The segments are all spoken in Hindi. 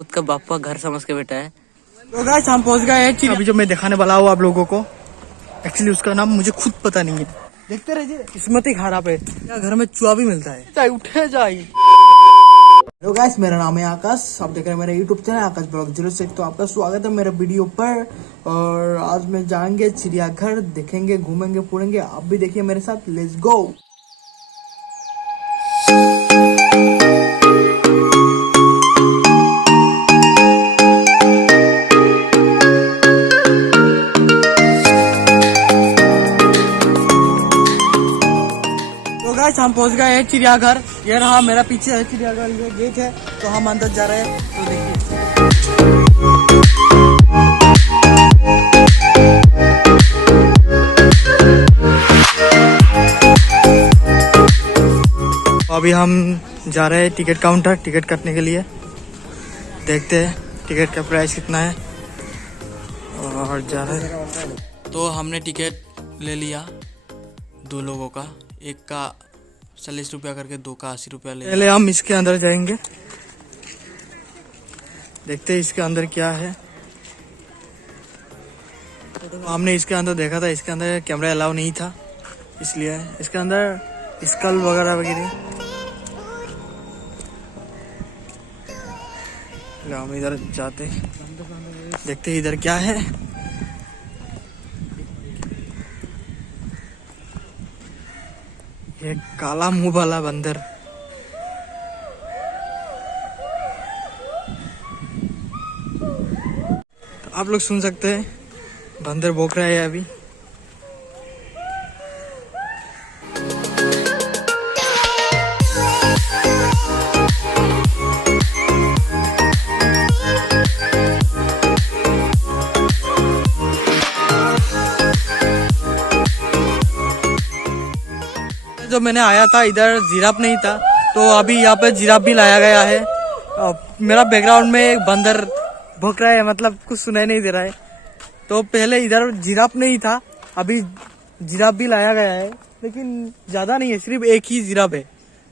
खुद का बापा घर समझ के बैठा है। तो गाइस हम पहुंच गए हैं। अभी जो मैं दिखाने वाला हूँ आप लोगों को, एक्चुअली उसका नाम मुझे खुद पता नहीं है। देखते रहिए, किस्मत ही खराब है। क्या घर में चुहा भी मिलता है? चाहे उठे जाए। हेलो गाइस, मेरा नाम है आकाश। आप देख रहे हैं मेरा यूट्यूब चैनल आकाश ब्लॉग 06। तो आपका स्वागत है मेरे वीडियो पर। और आज मैं जाएंगे चिड़ियाघर, देखेंगे, घूमेंगे, पूरेंगे। आप भी देखिए मेरे साथ, लेट्स गो। हम पहुंच गए हैं चिड़ियाघर। ये रहा मेरा पीछे है चिड़ियाघर, ये गेट है। तो हम अंदर जा रहे हैं। तो देखिए, अभी हम जा रहे हैं टिकट काउंटर, टिकट कटने के लिए। देखते हैं टिकट का प्राइस कितना है और जा रहे हैं। तो हमने टिकट ले लिया 2 लोगों का, एक का 40 रुपया करके, 2 का 80 रुपया ले। पहले हम इसके अंदर जाएंगे, देखते हैं इसके अंदर क्या है। हमने इसके अंदर देखा था, इसके अंदर कैमरा अलाउ नहीं था, इसलिए इसके अंदर स्कल वगैरह वगैरह। हम इधर जाते हैं, देखते हैं इधर क्या है। ये काला मुंह वाला बंदर। तो आप लोग सुन सकते हैं, बंदर भौंक रहा है अभी। जो मैंने आया था इधर जिराफ नहीं था, तो अभी यहाँ पे जिराफ भी लाया गया है। मेरा बैकग्राउंड में एक बंदर भौंक रहा है, मतलब कुछ सुनाई नहीं दे रहा है। तो पहले इधर जिराफ नहीं था, अभी जिराफ भी लाया गया है, लेकिन ज्यादा नहीं है, सिर्फ एक ही जिराफ है।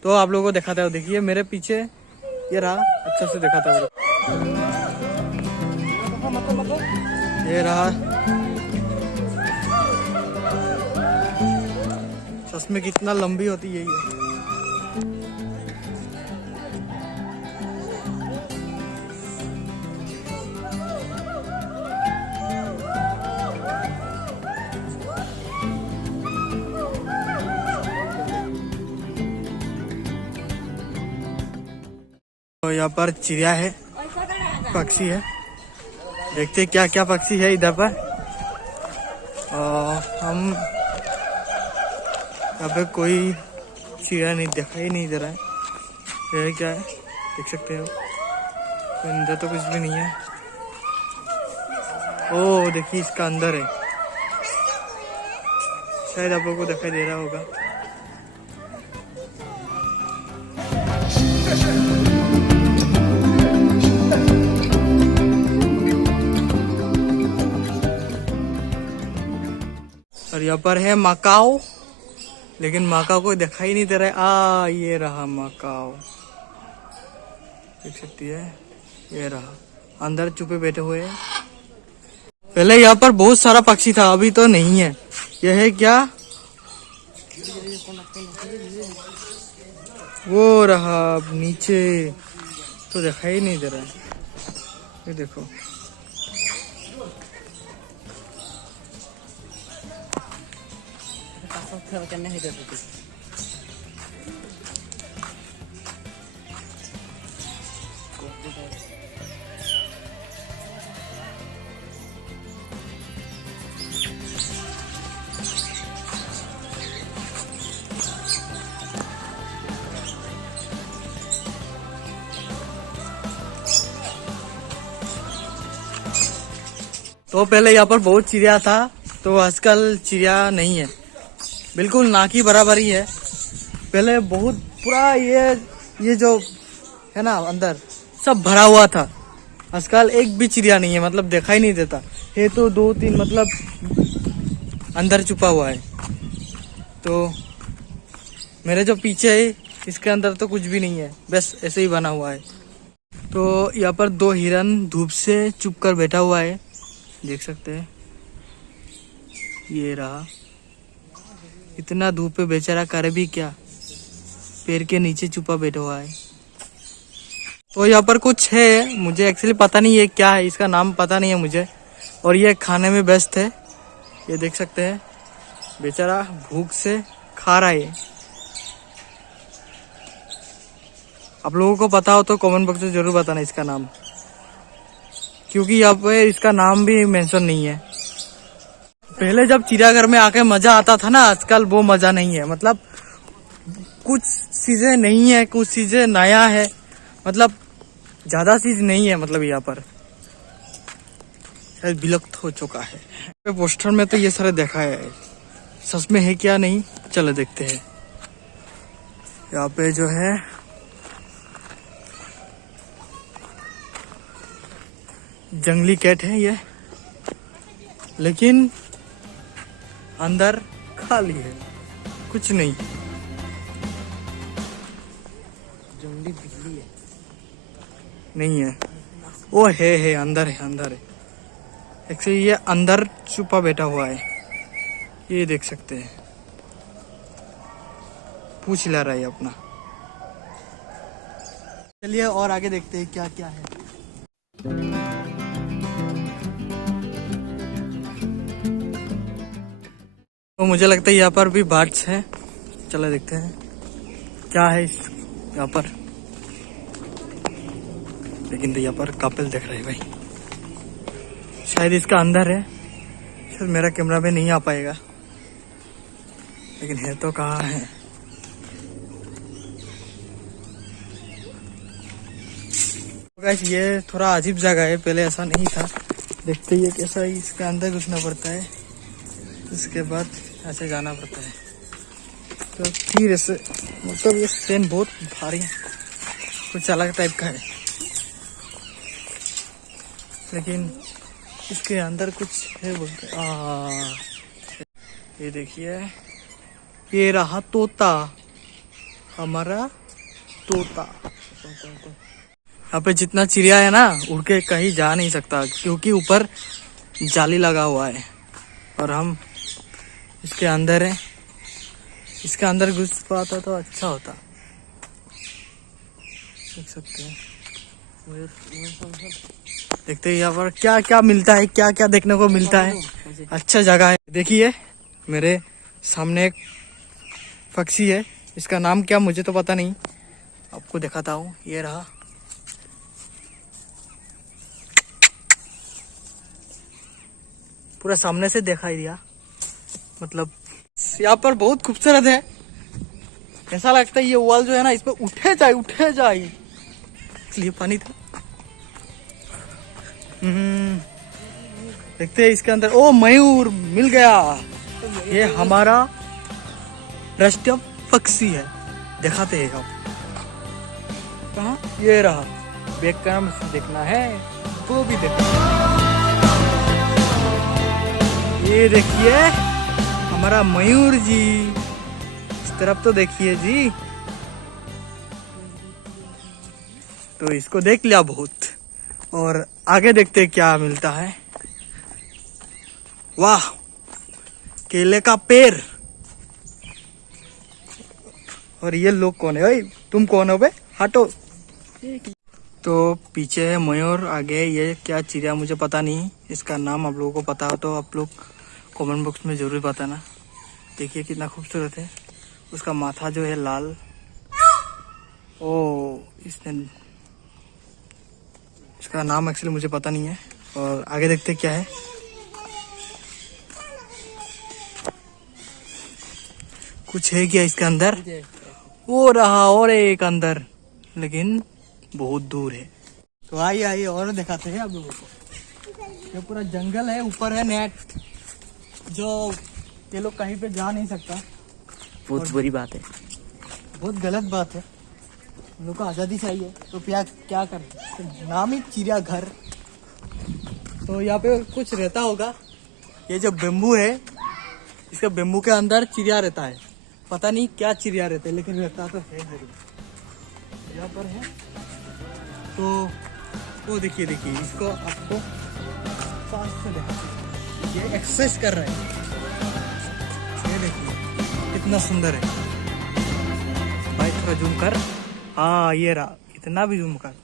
तो आप लोगों को दिखाता है, देखिए मेरे पीछे ये रहा, अच्छा से दिखाता है। ये रहा, सच में कितना लंबी होती है ये। तो यहाँ पर चिड़िया है, पक्षी है। देखते हैं क्या क्या पक्षी है इधर पर। हम यहाँ पे कोई चिड़िया नहीं दिखाई नहीं दे रहा है। ये क्या है देख सकते हो, तो अंदर तो कुछ भी नहीं है। ओ देखिए इसका अंदर है, शायद आप लोगों को दिखाई दे रहा होगा। और यहाँ पर है मकाओ, लेकिन मकाओ कोई दिखाई नहीं दे रहा है। ये रहा मकाओ, देख सकती है, ये रहा, अंदर चुपे बैठे हुए हैं। पहले यहाँ पर बहुत सारा पक्षी था, अभी तो नहीं है। यह है क्या, वो रहा नीचे, तो दिखाई नहीं दे रहा है। ये देखो, तो पहले यहाँ पर बहुत चिड़िया था, तो आजकल चिड़िया नहीं है, बिल्कुल ना की बराबर ही है। पहले बहुत पूरा ये जो है ना अंदर सब भरा हुआ था, आजकल एक भी चिड़िया नहीं है, मतलब दिखाई नहीं देता है। तो 2-3 मतलब अंदर छुपा हुआ है। तो मेरे जो पीछे है इसके अंदर तो कुछ भी नहीं है, बस ऐसे ही बना हुआ है। तो यहाँ पर 2 हिरन धूप से चुप कर बैठा हुआ है, देख सकते हैं। ये रहा, इतना धूप पे बेचारा करे भी क्या, पेड़ के नीचे छुपा बैठा हुआ है। तो यहाँ पर कुछ है, मुझे एक्चुअली पता नहीं है क्या है, इसका नाम पता नहीं है मुझे। और ये खाने में व्यस्त है, ये देख सकते हैं, बेचारा भूख से खा रहा है। आप लोगों को पता हो तो कमेंट बॉक्स में जरूर बताना इसका नाम, क्योंकि यहाँ पे इसका नाम भी मेंशन नहीं है। पहले जब चिड़ियाघर में आके मजा आता था ना, आजकल वो मजा नहीं है। मतलब कुछ चीजें नहीं है, कुछ चीजें नया है, मतलब ज्यादा चीज नहीं है। मतलब यहाँ पर शायद विलुप्त हो चुका है। पोस्टर में तो ये सारे देखा है, सच में है क्या नहीं, चलो देखते हैं। यहाँ पे जो है जंगली कैट है ये, लेकिन अंदर खाली है, कुछ नहीं। जंगली बिल्ली है, नहीं है, वो है अंदर है, अंदर है। एक्चुअली ये अंदर छुपा बैठा हुआ है, ये देख सकते हैं। पूछ ला रहा है अपना। चलिए और आगे देखते हैं क्या क्या है। तो मुझे लगता है यहाँ पर भी बर्ड्स है, चलो देखते हैं क्या है इस यहाँ पर। लेकिन तो यहाँ पर कपल देख रहे हैं भाई, शायद इसका अंदर है, शायद मेरा कैमरा में नहीं आ पाएगा, लेकिन है तो कहाँ है। गाइस ये थोड़ा अजीब जगह है, पहले ऐसा नहीं था। देखते ही कैसा है, इसके अंदर घुसना पड़ता है, इसके बाद ऐसे जाना पड़ता है। तो फिर ऐसे, मतलब ये ट्रेन बहुत भारी है, कुछ अलग टाइप का है, लेकिन इसके अंदर कुछ है बोलते। ये देखिए, ये रहा तोता, हमारा तोता। यहाँ पे जितना चिड़िया है ना, उड़ के कहीं जा नहीं सकता, क्योंकि ऊपर जाली लगा हुआ है और हम इसके अंदर है। इसके अंदर घुस पाता तो अच्छा होता, देख सकते हैं। देखते हैं यहाँ पर क्या क्या मिलता है, क्या क्या देखने को मिलता है। अच्छा जगह है। देखिए मेरे सामने एक पक्षी है, इसका नाम क्या मुझे तो पता नहीं, आपको दिखाता हूँ। ये रहा, पूरा सामने से दिखाई दिया। मतलब यहाँ पर बहुत खूबसूरत है, ऐसा लगता है ये वॉल जो है ना, इस पर उठे जाए इसलिए पानी था। देखते हैं इसके अंदर। ओ मयूर मिल गया, ये हमारा राष्ट्रीय पक्षी है, दिखाते हैं हम। कहाँ? ये रहा, बैक कैमरा देखना है तो भी देखना। ये देखिए हमारा मयूर जी, इस तरफ तो देखिए जी। तो इसको देख लिया बहुत, और आगे देखते हैं क्या मिलता है। वाह, केले का पेड़। और ये लोग कौन है? ओए तुम कौन हो बे, हटो। तो पीछे है मयूर, आगे ये क्या चिड़िया मुझे पता नहीं, इसका नाम आप लोगों को पता हो तो आप लोग कमेंट बॉक्स में जरूर बताना। देखिए कितना खूबसूरत है, उसका माथा जो है लाल। ओ इसने, इसका नाम एक्चुअली मुझे पता नहीं है। और आगे देखते क्या है। कुछ है क्या इसके अंदर? वो रहा और एक अंदर, लेकिन बहुत दूर है। तो आइए और दिखाते हैं आप लोगों को। ये पूरा जंगल है, ऊपर है नेट, जो ये लोग कहीं पे जा नहीं सकता। बहुत बुरी बात है, बहुत गलत बात है। हम लोग को आज़ादी चाहिए, तो क्या करें, तो नाम ही चिड़ियाघर। तो यहाँ पे कुछ रहता होगा। ये जो बेम्बू है, इसका बेम्बू के अंदर चिड़िया रहता है, पता नहीं क्या चिड़िया रहता है, लेकिन रहता तो है जरूर। यहाँ पर है तो वो देखिए इसको आपको पास से देखो, ये एक्सरसाइज कर रहा है। ये देखिए कितना सुंदर है भाई, थोड़ा जूम कर। हाँ ये रहा, इतना भी जूम कर।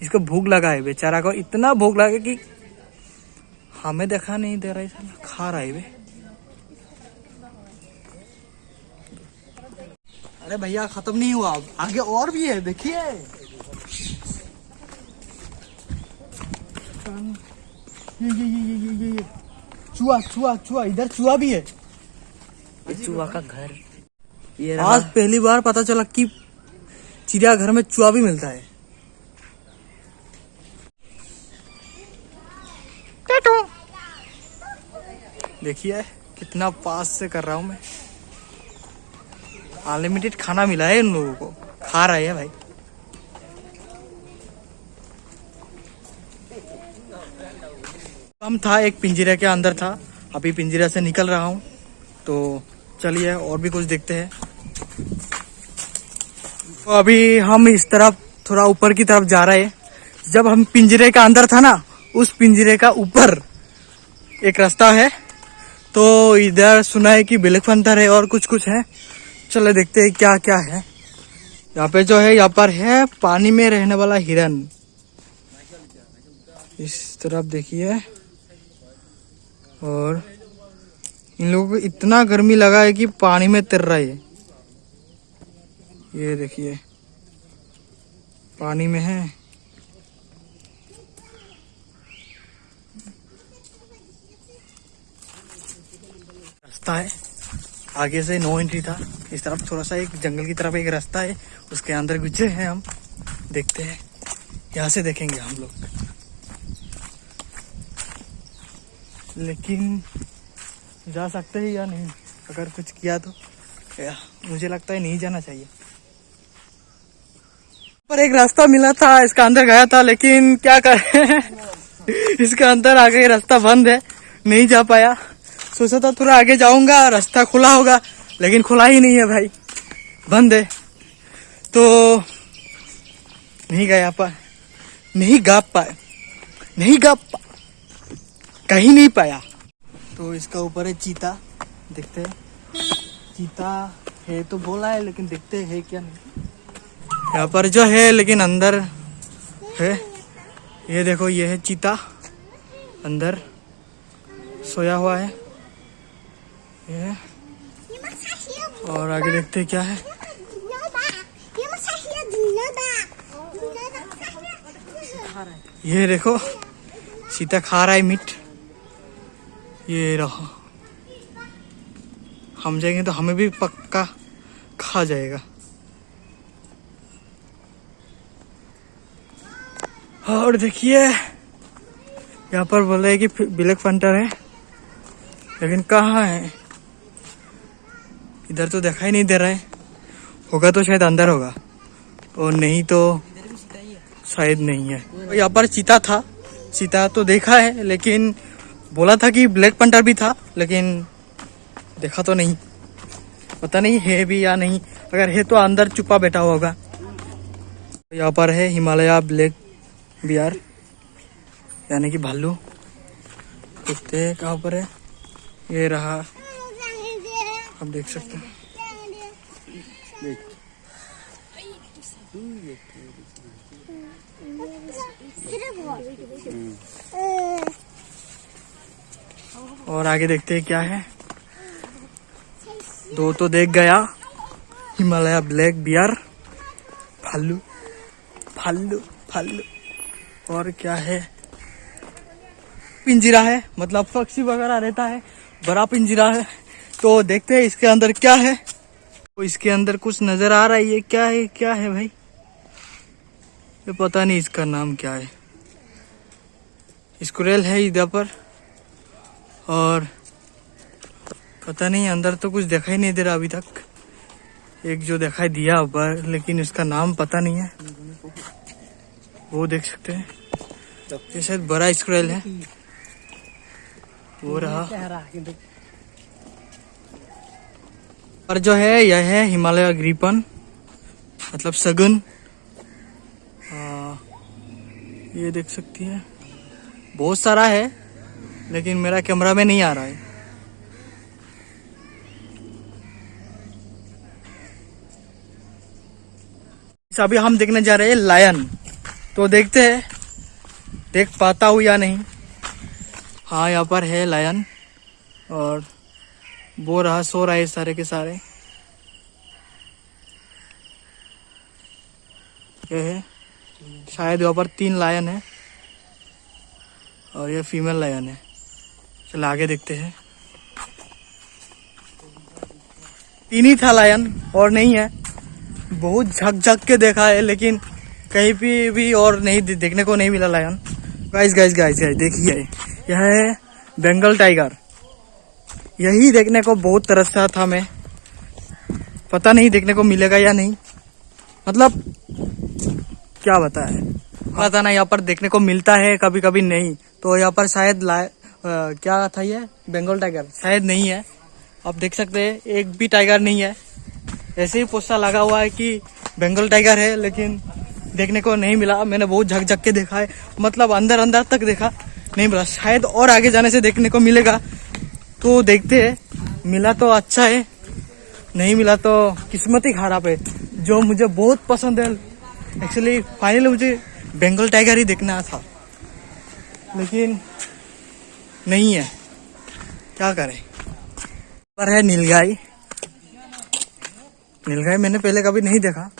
इसको भूख लगा है बेचारा को, इतना भूख लगा कि हमें देखा नहीं दे रहा है, साला खा रहा है वे। अरे भैया खत्म नहीं हुआ, आगे और भी है, देखिए। ये चूहा इधर चूहा भी है। ये चूहा का घर। ये आज पहली बार पता चला कि चिड़ियाघर में चूहा भी मिलता है। देखिए कितना पास से कर रहा हूं मैं। अनलिमिटेड खाना मिला है इन लोगों को, खा रहे हैं भाई। कम था, एक पिंजरे के अंदर था, अभी पिंजरे से निकल रहा हूं। तो चलिए और भी कुछ देखते हैं। तो अभी हम इस तरफ थोड़ा ऊपर की तरफ जा रहे हैं। जब हम पिंजरे का अंदर था ना, उस पिंजरे का ऊपर एक रास्ता है। तो इधर सुना है कि ब्लैक पैंथर है और कुछ कुछ है। चले देखते हैं क्या क्या है। यहाँ पे जो है, यहाँ पर है पानी में रहने वाला हिरन। इस तरफ देखिए, और इन लोगों को इतना गर्मी लगा है कि पानी में तैर रहा है। ये देखिए पानी में है। रास्ता है, आगे से नो एंट्री था। इस तरफ थोड़ा सा एक जंगल की तरफ एक रास्ता है, उसके अंदर गुजरे हैं हम। देखते हैं, यहाँ से देखेंगे हम लोग, लेकिन जा सकते हैं या नहीं। अगर कुछ किया तो मुझे लगता है नहीं जाना चाहिए। पर एक रास्ता मिला था, इसका अंदर गया था, लेकिन क्या करें इसका अंदर आगे रास्ता बंद है, नहीं जा पाया। सोचा था थोड़ा आगे जाऊंगा, रास्ता खुला होगा, लेकिन खुला ही नहीं है भाई, बंद है। तो नहीं गया पा, नहीं गा पाए, कहीं नहीं पाया। तो इसका ऊपर है चीता, देखते हैं। चीता है तो बोला है, लेकिन देखते है क्या नहीं। यहाँ पर जो है, लेकिन अंदर है। ये देखो, ये है चीता, अंदर सोया हुआ है ये। और आगे देखते हैं क्या है। ये देखो चीता खा रहा है मीट। ये रहो, हम जाएंगे तो हमें भी पक्का खा जाएगा। और देखिए यहाँ पर बोल रहे हैं कि ब्लैक पैंथर है, लेकिन कहाँ है? इधर तो दिखाई नहीं दे रहा है। होगा तो शायद अंदर होगा, और नहीं तो शायद नहीं है। यहाँ पर चीता था, चीता तो देखा है, लेकिन बोला था कि ब्लैक पैंथर भी था, लेकिन देखा तो नहीं। पता नहीं है भी या नहीं, अगर है तो अंदर छुपा बैठा होगा। यहाँ पर है हिमालय ब्लैक बियर, यानी कि भालू। देखते हैं कहाँ पर है। ये रहा, आप देख सकते हैं। और आगे देखते हैं क्या है। दो तो देख गया, हिमालय ब्लैक बियर, भालू भालू भालू। और क्या है? पिंजरा है, मतलब पक्षी वगैरह रहता है, बड़ा पिंजरा है। तो देखते हैं इसके अंदर क्या है। तो इसके अंदर कुछ नजर आ रहा है। ये क्या है भाई? ये पता नहीं इसका नाम क्या है। स्क्विरल है इधर पर, और पता नहीं, अंदर तो कुछ दिखाई नहीं दे रहा अभी तक। एक जो दिखाई दिया ऊपर, लेकिन उसका नाम पता नहीं है। वो देख सकते हैं, ये शायद बड़ा स्क्विरल है। वो रहा। और जो है यह है हिमालय ग्रीपन, मतलब सगुन। ये देख सकती है, बहुत सारा है लेकिन मेरा कैमरा में नहीं आ रहा है। अभी हम देखने जा रहे हैं लायन, तो देखते हैं देख पाता हूँ या नहीं। हाँ, यहाँ पर है लायन और वो रहा, सो रहा है सारे के सारे। ये है शायद यहाँ पर 3 लायन है और ये फीमेल लायन है। चलो आगे देखते हैं। 3 ही था लायन और नहीं है, बहुत झक के देखा है लेकिन कहीं भी और नहीं देखने को नहीं मिला लायन। गाइस देखिए, यह है बंगाल टाइगर। यही देखने को बहुत तरसता था मैं, पता नहीं देखने को मिलेगा या नहीं, मतलब क्या बताए, पता ना। यहाँ पर देखने को मिलता है कभी कभी नहीं, तो यहाँ पर शायद क्या था, ये बंगाल टाइगर शायद नहीं है। आप देख सकते हैं एक भी टाइगर नहीं है, ऐसे ही पोस्टर लगा हुआ है कि बंगाल टाइगर है, लेकिन देखने को नहीं मिला। मैंने बहुत झक के देखा है, मतलब अंदर तक देखा, नहीं मिला। शायद और आगे जाने से देखने को मिलेगा, तो देखते हैं। मिला तो अच्छा है, नहीं मिला तो किस्मत ही खराब है। जो मुझे बहुत पसंद है एक्चुअली, फाइनली मुझे बंगाल टाइगर ही देखना था, लेकिन नहीं है, क्या करें। पर है नीलगाय। नीलगाय मैंने पहले कभी नहीं देखा,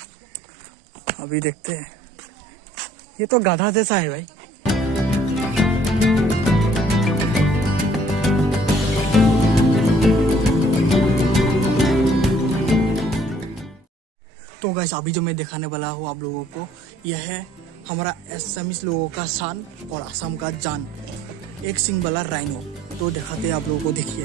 अभी देखते हैं। ये तो गाधा जैसा है भाई। तो गाइस अभी जो मैं दिखाने वाला हूँ आप लोगों को, यह है हमारा असमीज लोगों का शान और असम का जान, एक सिंग वाला राइनो। तो दिखाते हैं आप लोगों को, देखिए।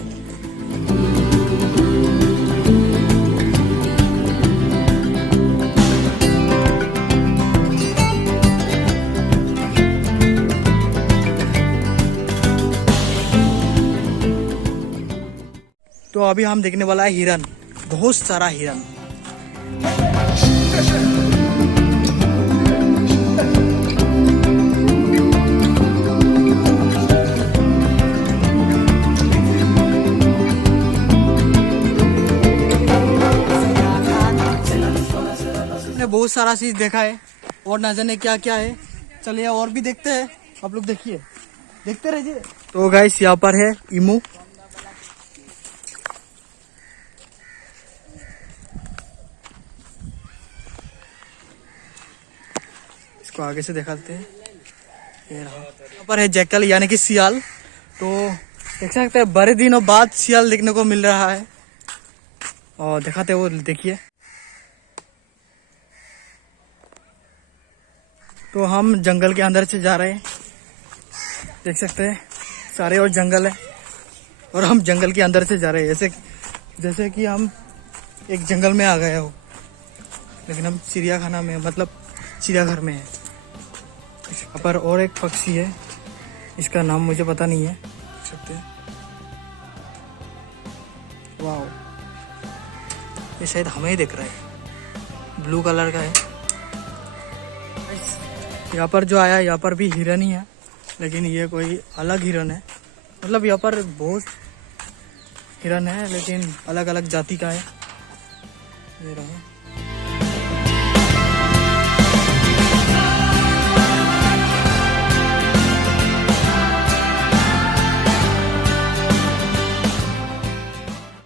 तो अभी हम देखने वाला है हिरन, बहुत सारा हिरन। बहुत सारा चीज देखा है और ना जाने क्या क्या है। चलिए और भी देखते हैं, आप लोग देखिए, देखते रहिए। तो गाइस यहाँ पर है इमू। इसको आगे से दिखाते हैं, ये रहा। यहाँ पर है जैकल यानी कि सियाल। तो देख सकते हैं बड़े दिनों बाद सियाल देखने को मिल रहा है, और दिखाते वो देखिए। तो हम जंगल के अंदर से जा रहे हैं, देख सकते हैं सारे और जंगल है, और हम जंगल के अंदर से जा रहे हैं, जैसे कि हम एक जंगल में आ गए हो, लेकिन हम चिड़ियाखाना में, मतलब चिड़ियाघर में है। यहाँ पर और एक पक्षी है, इसका नाम मुझे पता नहीं है, देख सकते हैं। वाह, ये शायद हमें ही देख रहा है, ब्लू कलर का है। यहाँ पर जो आया, यहाँ पर भी हिरन ही है, लेकिन ये कोई अलग हिरन है। मतलब यहाँ पर बहुत हिरन है, लेकिन अलग अलग जाति का है। ये रहा।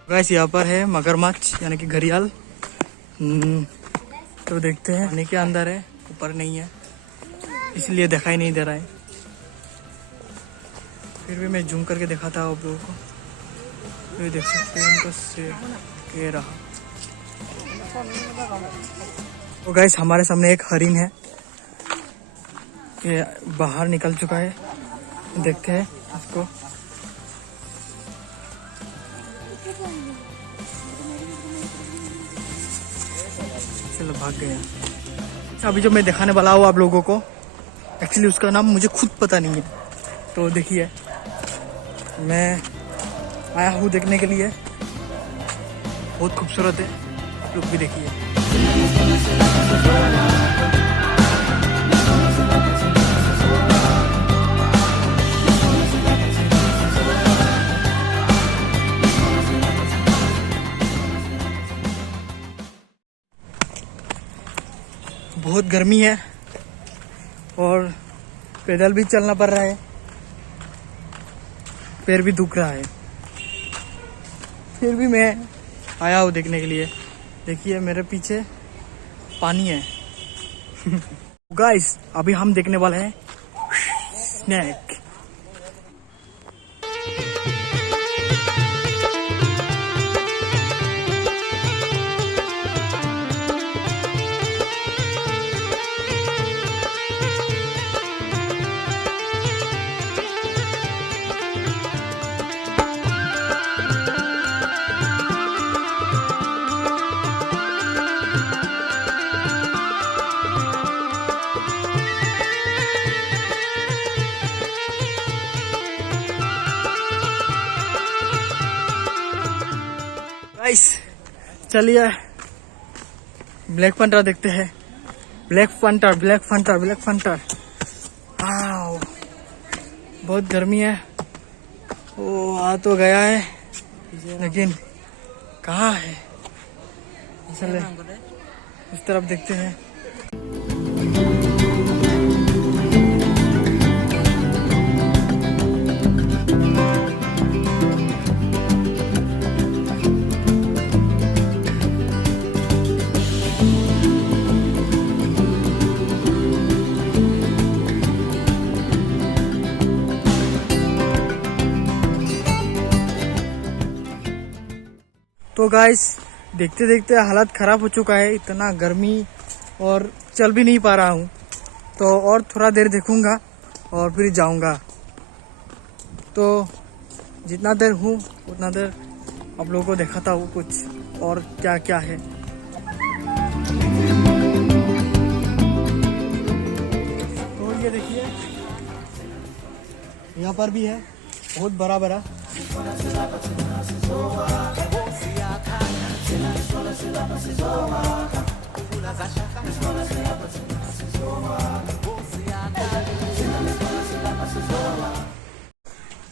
गाइस यहाँ पर है मगरमच्छ यानी कि घड़ियाल। तो देखते हैं, पानी के अंदर है, ऊपर नहीं है, इसलिए दिखाई नहीं दे रहा है। फिर भी मैं जूम करके दिखाता हूँ आप लोगों को। ये देख सकते हैं उनका शेर, ये रहा। तो गाइस हमारे सामने एक हरिन है, ये बाहर निकल चुका है, देखते हैं इसको। चलो भाग गया। अभी जो मैं दिखाने वाला हूँ आप लोगों को, एक्चुअली उसका नाम मुझे खुद पता नहीं है। तो देखिए, मैं आया हूँ देखने के लिए, बहुत खूबसूरत है, आप लोग भी देखिए। बहुत गर्मी है और पैदल भी चलना पड़ रहा है, पैर भी दुख रहा है, फिर भी मैं आया हूँ देखने के लिए। देखिए मेरे पीछे पानी है। गाइस अभी हम देखने वाले हैं स्नैक। गाइस चलिए ब्लैक फंटा देखते हैं। Black Fanta. आओ बहुत गर्मी है। वो आ तो गया है लेकिन कहाँ है? चले इस तरफ देखते हैं। तो गाइस देखते देखते हालत खराब हो चुका है, इतना गर्मी और चल भी नहीं पा रहा हूँ। तो और थोड़ा देर देखूंगा और फिर जाऊंगा। तो जितना देर हूँ उतना देर आप लोगों को दिखाता हूँ कुछ और क्या क्या है। तो ये देखिए यहाँ पर भी है बहुत बड़ा बड़ा।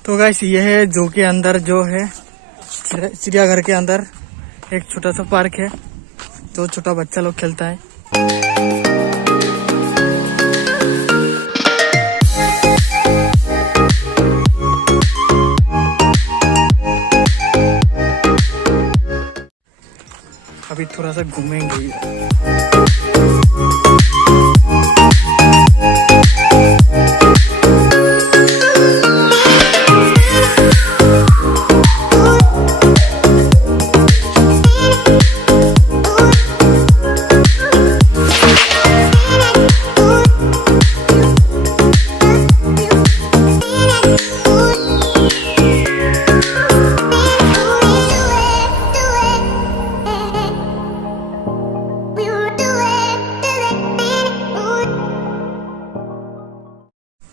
तो गाइस ये है जो के अंदर जो है चिड़ियाघर के अंदर एक छोटा सा पार्क है जो छोटा बच्चा लोग खेलता है। अभी थोड़ा सा घूमेंगे।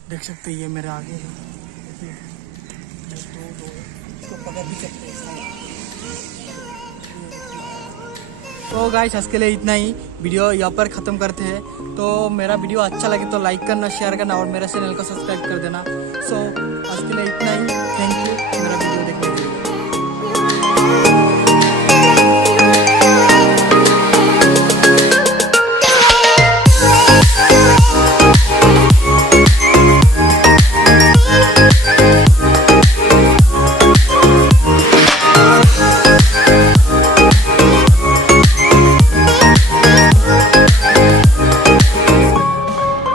देख सकते हैं ये मेरे आगे है, इसको पकड़ भी सकते हैं। तो गाइस आज के लिए इतना ही, वीडियो यहाँ पर ख़त्म करते हैं। तो मेरा वीडियो अच्छा लगे तो लाइक करना, शेयर करना और मेरे चैनल को सब्सक्राइब कर देना। सो आज के लिए इतना ही।